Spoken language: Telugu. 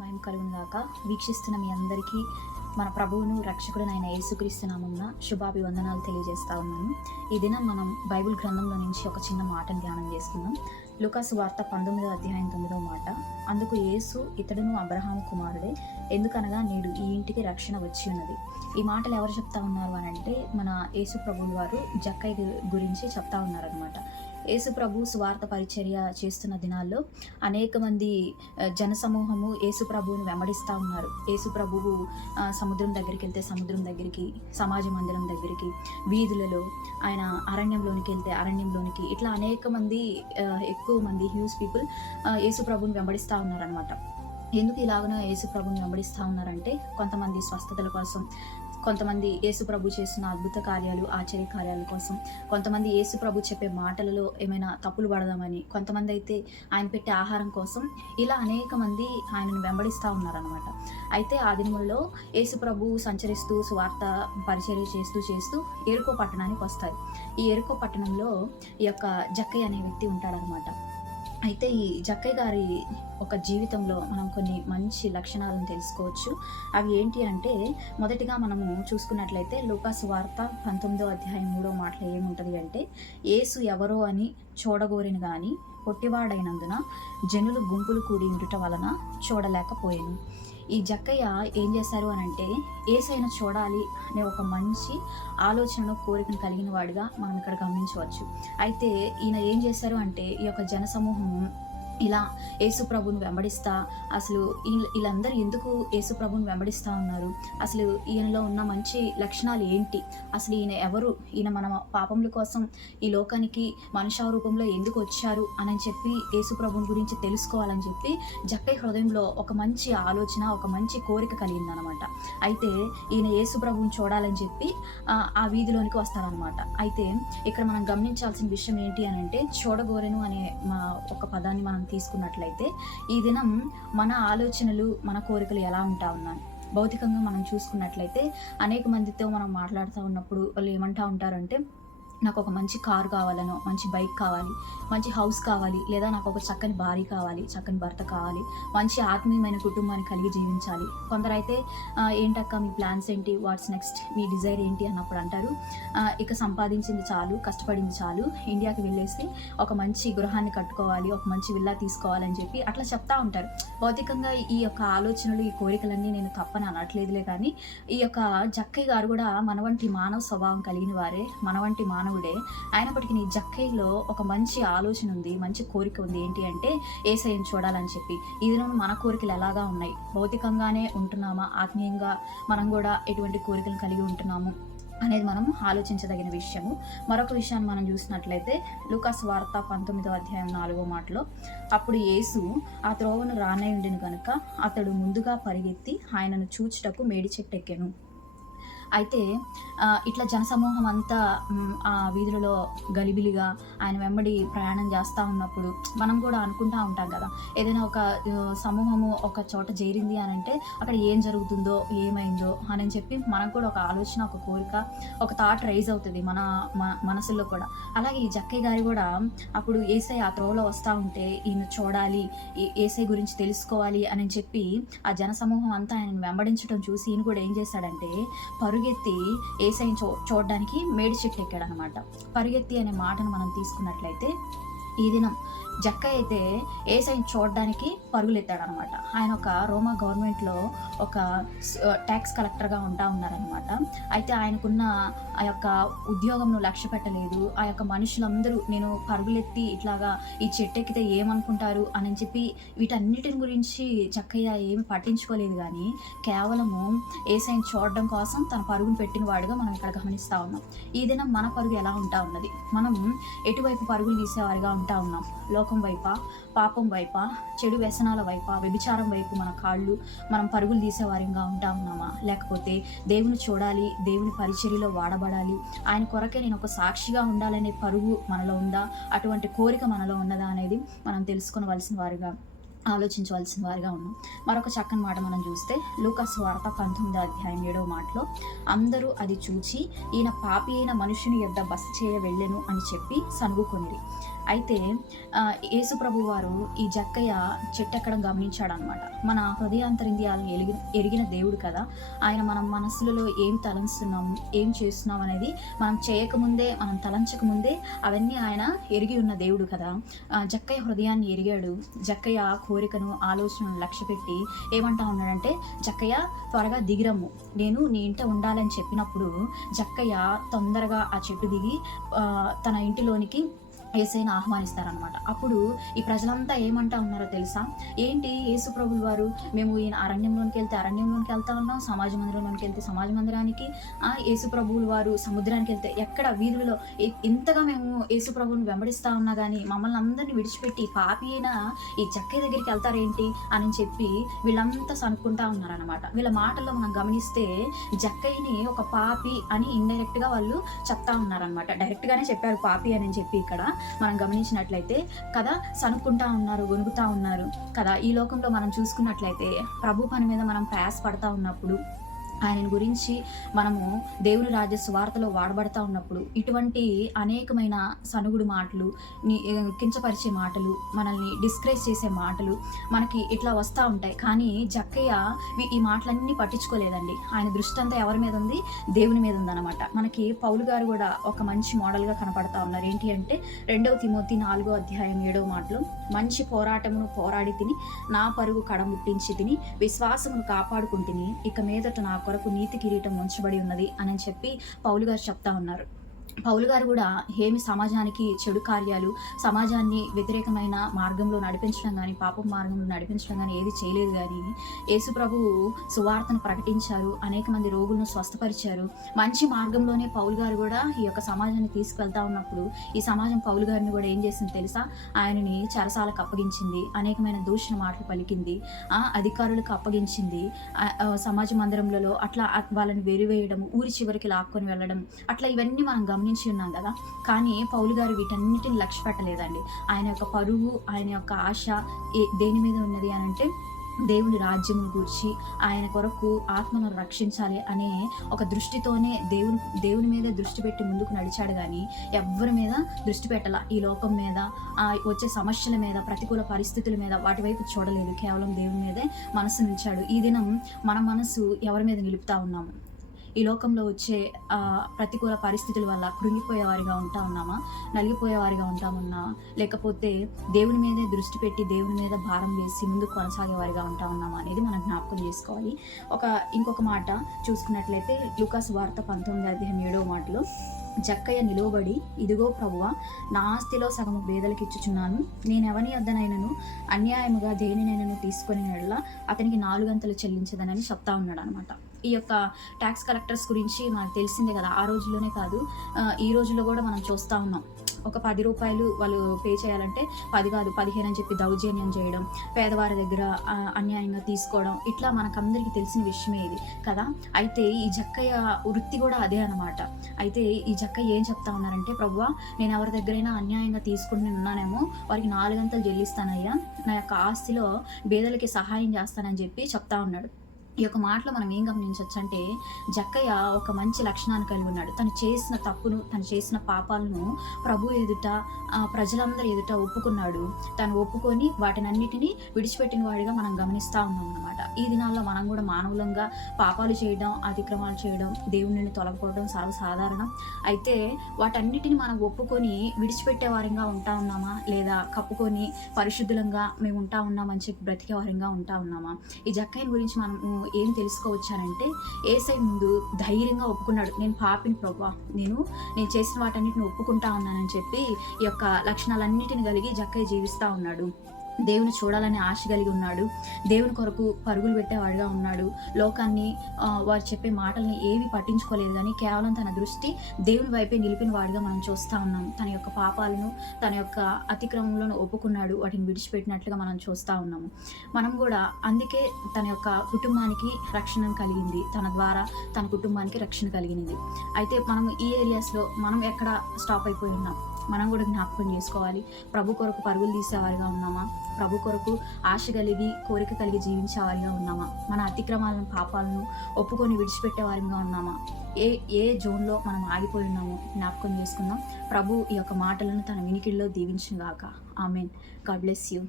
మహిమ కలుగును గాక. వీక్షిస్తున్న మీ అందరికీ మన ప్రభువును రక్షకుడునైన యేసుక్రీస్తు నామమున శుభాభివందనాలు తెలియజేస్తా ఉన్నాను. ఈ దినం మనం బైబిల్ గ్రంథంలో నుంచి ఒక చిన్న మాటను ధ్యానం చేసుకుందాం. లూకాసు వార్త 19వ అధ్యాయం 9వ మాట. అందుకు యేసు, ఇతడును అబ్రహాము కుమారుడే, ఎందుకనగా నేడు ఈ ఇంటికి రక్షణ వచ్చి ఉన్నది. ఈ మాటలు ఎవరు చెప్తా ఉన్నారు అని అంటే మన యేసు ప్రభువు వారు జక్కయ్య గురించి చెప్తా ఉన్నారనమాట. యేసు ప్రభు సువార్త పరిచర్య చేస్తున్న దినాల్లో అనేక మంది జనసమూహము యేసు ప్రభువుని వెంబడిస్తూ ఉన్నారు. యేసు ప్రభువు సముద్రం దగ్గరికి వెళ్తే సముద్రం దగ్గరికి, సమాజ మందిరం దగ్గరికి, వీధులలో, ఆయన అరణ్యంలోనికి వెళ్తే అరణ్యంలోనికి, ఇట్లా అనేక మంది ఎక్కువ మంది హ్యూజ్ పీపుల్ యేసు ప్రభువుని వెంబడిస్తూ ఉన్నారనమాట. ఎందుకు ఇలాగనో యేసు ప్రభుని వెంబడిస్తూ ఉన్నారంటే, కొంతమంది స్వస్థతల కోసం, కొంతమంది యేసు ప్రభు చేస్తున్న అద్భుత కార్యాలు, ఆశ్చర్య కార్యాల కోసం, కొంతమంది యేసు ప్రభు చెప్పే మాటలలో ఏమైనా తప్పులు పడదామని, కొంతమంది అయితే ఆయన పెట్టే ఆహారం కోసం, ఇలా అనేక మంది ఆయనను వెంబడిస్తూ ఉన్నారనమాట. అయితే ఆ దినముల్లో యేసు ప్రభు సంచరిస్తూ సువార్త పరిచర్య చేస్తూ ఎరుకో పట్టణానికి వస్తారు. ఈ ఎరుకో పట్టణంలో ఈ యొక్క జక్కయ్య అనే వ్యక్తి ఉంటాడనమాట. అయితే ఈ జక్కయ్య గారి ఒక జీవితంలో మనం కొన్ని మంచి లక్షణాలను తెలుసుకోవచ్చు. అవి ఏంటి అంటే, మొదటిగా మనము చూసుకున్నట్లయితే లూకాసు వార్త 19వ అధ్యాయం 3వ మాటలో ఏముంటుంది అంటే, యేసు ఎవరో అని చూడగోరిన గాని పొట్టివాడైనందున జనులు గుంపులు కూడి ఉండుట వలన చూడలేకపోయాను. ఈ జక్కయ్య ఏం చేశారు అని అంటే, యేసయ్యను చూడాలి అనే ఒక మంచి ఆలోచనను, కోరికను కలిగిన వాడిగా మనం ఇక్కడ గమనించవచ్చు. అయితే ఈయన ఏం చేశారు అంటే, ఈ యొక్క జనసమూహము ఇలా యేసు ప్రభుని వెంబడిస్తా, అసలు వీళ్ళందరూ ఎందుకు యేసు ప్రభుని వెంబడిస్తూ ఉన్నారు, అసలు ఈయనలో ఉన్న మంచి లక్షణాలు ఏంటి, అసలు ఈయన ఎవరు, ఈయన మన పాపముల కోసం ఈ లోకానికి మనుష్య రూపంలో ఎందుకు వచ్చారు అని చెప్పి యేసు ప్రభుని గురించి తెలుసుకోవాలని చెప్పి జక్కయ్య హృదయంలో ఒక మంచి ఆలోచన, ఒక మంచి కోరిక కలిగిందనమాట. అయితే ఈయన యేసు ప్రభుని చూడాలని చెప్పి ఆ వీధిలోనికి వస్తారనమాట. అయితే ఇక్కడ మనం గమనించాల్సిన విషయం ఏంటి అని అంటే, చూడగోరెను అనే ఒక పదాన్ని మనం తీసుకున్నట్లయితే, ఈ దినం మన ఆలోచనలు, మన కోరికలు ఎలా ఉంటా ఉన్నాయి. భౌతికంగా మనం చూసుకున్నట్లయితే అనేక మందితో మనం మాట్లాడుతూ ఉన్నప్పుడు వాళ్ళు ఏమంటా ఉంటారంటే, నాకు ఒక మంచి కారు కావాలనో, మంచి బైక్ కావాలి, మంచి హౌస్ కావాలి, లేదా నాకు ఒక చక్కని భార్య కావాలి, చక్కని భర్త కావాలి, మంచి ఆత్మీయమైన కుటుంబాన్ని కలిగి జీవించాలి. కొందరైతే ఏంటక్క మీ ప్లాన్స్ ఏంటి, వాట్స్ నెక్స్ట్, మీ డిజైర్ ఏంటి అన్నప్పుడు అంటారు, ఇక సంపాదించింది చాలు, కష్టపడింది చాలు, ఇండియాకి వెళ్ళేసి ఒక మంచి గృహాన్ని కట్టుకోవాలి, ఒక మంచి విల్లా తీసుకోవాలని చెప్పి అట్లా చెప్తా ఉంటారు. భౌతికంగా ఈ యొక్క ఆలోచనలు, ఈ కోరికలన్నీ నేను తప్పని అనట్లేదులే, కానీ ఈ యొక్క జక్కయ్య గారు కూడా మన వంటి మానవ స్వభావం కలిగిన వారే, మన వంటి మానవుడే. అయినప్పటికీ నీ జక్కయ్యలో ఒక మంచి ఆలోచన ఉంది, మంచి కోరిక ఉంది. ఏంటి అంటే, యేసయ్యను చూడాలని చెప్పి. ఈ దినం మన కోరికలు ఎలాగా ఉన్నాయి, భౌతికంగానే ఉంటున్నామా, ఆత్మీయంగా మనం కూడా ఎటువంటి కోరికలు కలిగి ఉంటున్నాము అనేది మనం ఆలోచించదగిన విషయము. మరొక విషయాన్ని మనం చూసినట్లయితే లూకాసు వార్త 19వ అధ్యాయం 4వ మాటలో, అప్పుడు యేసు ఆ త్రోవను రానయుండిన కనుక అతడు ముందుగా పరిగెత్తి ఆయనను చూచుటకు మేడి చెట్టు ఎక్కెను. అయితే ఇట్లా జనసమూహం అంతా ఆ వీధులలో గలిబిలిగా ఆయన వెంబడి ప్రయాణం చేస్తూ ఉన్నప్పుడు మనం కూడా అనుకుంటూ ఉంటాం కదా, ఏదైనా ఒక సమూహము ఒక చోట చేరింది అని అంటే అక్కడ ఏం జరుగుతుందో, ఏమైందో అని చెప్పి మనకు కూడా ఒక ఆలోచన, ఒక కోరిక, ఒక థాట్ రైజ్ అవుతుంది మన మనసులో కూడా. అలాగే ఈ జక్కయ్య గారి కూడా అప్పుడు యేసయ్య ఆ త్రోవలో వస్తూ ఉంటే ఈయన చూడాలి, యేసయ్య గురించి తెలుసుకోవాలి అని చెప్పి ఆ జనసమూహం అంతా ఆయన వెంబడించడం చూసి ఈయన కూడా ఏం చేశాడంటే, పరుగెత్తి యేసయ్యను చూడడానికి మేడి చెట్టు ఎక్కాడు అనమాట. పరుగెత్తి అనే మాటను మనం తీసుకున్నట్లయితే, ఈ దినం జక్కయ్య అయితే యేసయ్యను చూడడానికి పరుగులెత్తాడు అనమాట. ఆయన ఒక రోమా గవర్నమెంట్లో ఒక ట్యాక్స్ కలెక్టర్గా ఉన్నారనమాట. అయితే ఆయనకున్న ఆ యొక్క ఉద్యోగంను లక్ష్య పెట్టలేదు. ఆ యొక్క మనుషులందరూ నేను పరుగులెత్తి ఇట్లాగా ఈ చెట్టు ఎక్కితే ఏమనుకుంటారు అని చెప్పి వీటన్నిటిని గురించి జక్కయ్య ఏమి పట్టించుకోలేదు, కానీ కేవలము యేసయ్యను చూడడం కోసం తన పరుగును పెట్టిన వాడిగా మనం ఇక్కడ గమనిస్తూ ఉన్నాం. ఈ దినం మన పరుగు ఎలా ఉంటా ఉన్నది, మనం ఎటువైపు పరుగులు తీసేవారిగా ఉంటా ఉన్నాం, లోకం వైపా, పాపం వైపా, చెడు వ్యసనాల వైపా, వ్యభిచారం వైపు మన కాళ్ళు మనం పరుగులు తీసేవారిగా ఉంటా ఉన్నామా, లేకపోతే దేవుని చూడాలి, దేవుని పరిచర్యలో వాడబడాలి, ఆయన కొరకే నేను ఒక సాక్షిగా ఉండాలనే పరుగు మనలో ఉందా, అటువంటి కోరిక మనలో ఉన్నదా అనేది మనం తెలుసుకోవలసిన వారిగా, ఆలోచించవలసిన వారిగా ఉన్నాం. మరొక చక్కని మాట మనం చూస్తే లూకాసు వార్త 19వ అధ్యాయం 7వ మాటలో, అందరూ అది చూచి ఈయన పాపి అయిన మనుషుని యొద్ద బస చేయ వెళ్ళెను అని చెప్పి సనుగుకొనిరి. అయితే యేసు ప్రభు వారు ఈ జక్కయ్య చెట్టు ఎక్కడం గమనించాడనమాట. మన హృదయాంతరింద్రియాలను ఎరిగిన దేవుడు కదా! ఆయన మనం మనసులలో ఏం తలంస్తున్నాము, ఏం చేస్తున్నాం అనేది మనం చేయకముందే, మనం తలంచకముందే అవన్నీ ఆయన ఎరిగి ఉన్న దేవుడు కదా! జక్కయ్య హృదయాన్ని ఎరిగాడు. జక్కయ్య కోరికను, ఆలోచనను లక్ష్యపెట్టి ఏమంటా ఉన్నాడంటే, జక్కయ్య త్వరగా దిగిరమ్ము, నేను నీ ఇంట ఉండాలని చెప్పినప్పుడు జక్కయ్య తొందరగా ఆ చెట్టు దిగి తన ఇంటిలోనికి యేసయ్యను ఆహ్వానిస్తారనమాట. అప్పుడు ఈ ప్రజలంతా ఏమంటా ఉన్నారో తెలుసా? ఏంటి యేసు ప్రభులు వారు, మేము ఈయన అరణ్యంలోనికి వెళ్తా ఉన్నాం, సమాజ మందిరంలోనికి వెళ్తే సమాజ మందిరానికి, యేసు ప్రభువులు వారు సముద్రానికి వెళ్తే ఎక్కడ వీధులలో ఇంతగా మేము యేసు ప్రభువుని వెంబడిస్తా ఉన్నా కానీ మమ్మల్ని అందరినీ విడిచిపెట్టి పాపి అయిన ఈ జక్కయ్య దగ్గరికి వెళ్తారేంటి అని చెప్పి వీళ్ళంతా సనుక్కుంటా ఉన్నారనమాట. వీళ్ళ మాటల్లో మనం గమనిస్తే జక్కయ్యని ఒక పాపి అని ఇండైరెక్ట్గా వాళ్ళు చెప్తా ఉన్నారనమాట. డైరెక్ట్గానే చెప్పారు పాపి అని చెప్పి ఇక్కడ మనం గమనించినట్లయితే కదా, సనుక్కుంటా ఉన్నారు, గొనుగుతా ఉన్నారు కదా. ఈ లోకంలో మనం చూసుకున్నట్లయితే ప్రభు పని మీద మనం ప్రయాస పడతా ఉన్నప్పుడు, ఆయన గురించి మనము దేవుని రాజ్య సువార్తలో వాడబడతా ఉన్నప్పుడు ఇటువంటి అనేకమైన సనుగుడు మాటలు, కించపరిచే మాటలు, మనల్ని డిస్కరేజ్ చేసే మాటలు మనకి ఇట్లా వస్తూ ఉంటాయి. కానీ జక్కయ్య ఈ మాటలన్నీ పట్టించుకోలేదండి. ఆయన దృష్టి అంతా ఎవరి మీద ఉంది? దేవుని మీద ఉందన్నమాట. మనకి పౌలు గారు కూడా ఒక మంచి మోడల్గా కనపడతా ఉన్నారు. ఏంటి అంటే 2 తిమోతి 4:7 మాటలు, మంచి పోరాటమును పోరాడి తిని, నా పరుగు కడముట్టించి తిని, విశ్వాసమును కాపాడుకుంటుని, ఇక మీదట నా కొరకు నీతి కిరీటం ఉంచబడి ఉన్నది అని చెప్పి పౌలు గారు చెప్తా ఉన్నారు. పౌలు గారు కూడా ఏమి సమాజానికి చెడు కార్యాలు, సమాజాన్ని వ్యతిరేకమైన మార్గంలో నడిపించడం కానీ, పాపం మార్గంలో నడిపించడం కానీ ఏది చేయలేదు. కానీ యేసు ప్రభువు సువార్తను ప్రకటించారు, అనేక మంది రోగులను స్వస్థపరిచారు. మంచి మార్గంలోనే పౌలు గారు కూడా ఈ యొక్క సమాజాన్ని తీసుకువెళ్తా ఉన్నప్పుడు ఈ సమాజం పౌలు గారిని కూడా ఏం చేసింది తెలుసా? ఆయనని చెరసాలకు అప్పగించింది, అనేకమైన దూషణ మాటలు పలికింది, అధికారులకు అప్పగించింది, సమాజ మందిరంలో అట్లా వాళ్ళని వెరివేయడం, ఊరి చివరికి లాక్కొని వెళ్ళడం, అట్లా ఇవన్నీ మనం గమనించి ఉన్నాం కదా. కానీ పౌలు గారు వీటన్నిటిని లక్ష్య పెట్టలేదండి. ఆయన యొక్క పరువు, ఆయన యొక్క ఆశ దేని మీద ఉన్నది అని అంటే, దేవుని రాజ్యమును గూర్చి, ఆయన కొరకు ఆత్మను రక్షించాలి అనే ఒక దృష్టితోనే దేవుని మీద దృష్టి పెట్టి ముందుకు నడిచాడు. కానీ ఎవ్వరి మీద దృష్టి పెట్టాల, ఈ లోకం మీద, వచ్చే సమస్యల మీద, ప్రతికూల పరిస్థితుల మీద వాటి వైపు చూడలేదు. కేవలం దేవుని మీదే మనసు నిలిచాడు. ఈ దినం మన మనసు ఎవరి మీద నిలుపుతా ఉన్నాము? ఈ లోకంలో వచ్చే ప్రతికూల పరిస్థితుల వల్ల కృంగిపోయేవారిగా ఉంటా ఉన్నామా? నలిగిపోయేవారిగా ఉంటామన్నా? లేకపోతే దేవుని మీదే దృష్టి పెట్టి దేవుని మీద భారం వేసి ముందుకు కొనసాగేవారిగా ఉంటా ఉన్నామా అనేది మనం జ్ఞాపకం చేసుకోవాలి. ఇంకొక మాట చూసుకున్నట్లయితే లూకాసు వార్త 19:7 మాటలో, జక్కయ్య నిలువబడి, ఇదిగో ప్రభువా, నా ఆస్తిలో సగము పేదలకు ఇచ్చుచున్నాను, నేనెవని వద్దనైనను అన్యాయముగా దేనినైనను తీసుకొని నెడల అతనికి 4 గంతలు చెల్లించదనని చెప్తా ఉన్నాడు అనమాట. ఈ యొక్క ట్యాక్స్ కలెక్టర్స్ గురించి మనకు తెలిసిందే కదా. ఆ రోజుల్లోనే కాదు, ఈ రోజుల్లో కూడా మనం చూస్తూ ఉన్నాం. ఒక 10 రూపాయలు వాళ్ళు పే చేయాలంటే 10 కాదు 15 అని చెప్పి దౌర్జన్యం చేయడం, పేదవారి దగ్గర అన్యాయంగా తీసుకోవడం, ఇట్లా మనకందరికీ తెలిసిన విషయమే ఇది కదా. అయితే ఈ జక్కయ్య వృత్తి కూడా అదే అనమాట. అయితే ఈ జక్కయ్య ఏం చెప్తా ఉన్నారంటే, ప్రభువా, నేను ఎవరి దగ్గరైనా అన్యాయంగా తీసుకుని ఉన్నానేమో వారికి 4 గంటలు చెల్లిస్తానయ్యా, నా యొక్క ఆస్తిలో బేదలకి సహాయం చేస్తానని చెప్పి చెప్తా ఉన్నాడు. ఈ యొక్క మాటలో మనం ఏం గమనించవచ్చు అంటే, జక్కయ్య ఒక మంచి లక్షణాన్ని కలిగి ఉన్నాడు. తను చేసిన తప్పును, తను చేసిన పాపాలను ప్రభు ఎదుట, ప్రజలందరి ఎదుట ఒప్పుకున్నాడు. తను ఒప్పుకొని వాటినన్నిటినీ విడిచిపెట్టిన వాడిగా మనం గమనిస్తూ ఉన్నాం అన్నమాట. ఈ దినాల్లో మనం కూడా మానవులంగా పాపాలు చేయడం, అతిక్రమాలు చేయడం, దేవుని నుండి తొలగిపోవడం సర్వసాధారణం. అయితే వాటన్నిటిని మనం ఒప్పుకొని విడిచిపెట్టే వారిగా ఉంటా ఉన్నామా, లేదా కప్పుకొని పరిశుద్ధులంగా మేము ఉంటా ఉన్నామని చెప్పి బ్రతికే వారిగా ఉంటా ఉన్నామా? ఈ జక్కయ్య గురించి మనం ఏం తెలుసుకోవచ్చానంటే, యేసయ్య ముందు ధైర్యంగా ఒప్పుకున్నాడు, నేను పాపిని ప్రభువా, నేను చేసిన వాటన్నిటిని ఒప్పుకుంటా ఉన్నానని చెప్పి ఈ యొక్క లక్షణాలన్నిటిని కలిగి జక్కయ్య జీవిస్తూ ఉన్నాడు. దేవుని చూడాలని ఆశ కలిగి ఉన్నాడు. దేవుని కొరకు పరుగులు పెట్టేవాడిగా ఉన్నాడు. లోకాన్ని, వారు చెప్పే మాటల్ని ఏవి పట్టించుకోలేదు. కానీ కేవలం తన దృష్టి దేవుని వైపే నిలిపిన వాడిగా మనం చూస్తూ ఉన్నాం. తన యొక్క పాపాలను, తన యొక్క అతిక్రమంలో ఒప్పుకున్నాడు, వాటిని విడిచిపెట్టినట్లుగా మనం చూస్తూ ఉన్నాము. మనం కూడా అందుకే తన యొక్క కుటుంబానికి రక్షణ కలిగింది, తన ద్వారా తన కుటుంబానికి రక్షణ కలిగినది. అయితే మనం ఈ ఏరియాస్లో మనం ఎక్కడ స్టాప్ అయిపోయి ఉన్నాం మనం కూడా జ్ఞాపకం చేసుకోవాలి. ప్రభు కొరకు పరుగులు తీసేవారిగా ఉన్నామా, ప్రభు కొరకు ఆశ కలిగి కోరిక కలిగి జీవించే వారిగా ఉన్నామా? మన అతిక్రమాలను పాపాలను ఒప్పుకొని విడిచిపెట్టే వారిగా ఉన్నామా? ఏ ఏ జోన్లో మనం ఆగిపోయి ఉన్నామో జ్ఞాపకం చేసుకుందాం. ప్రభు ఈ యొక్క మాటలను తన వినికిడిలో దీవించుగాక. ఆమెన్. God bless you.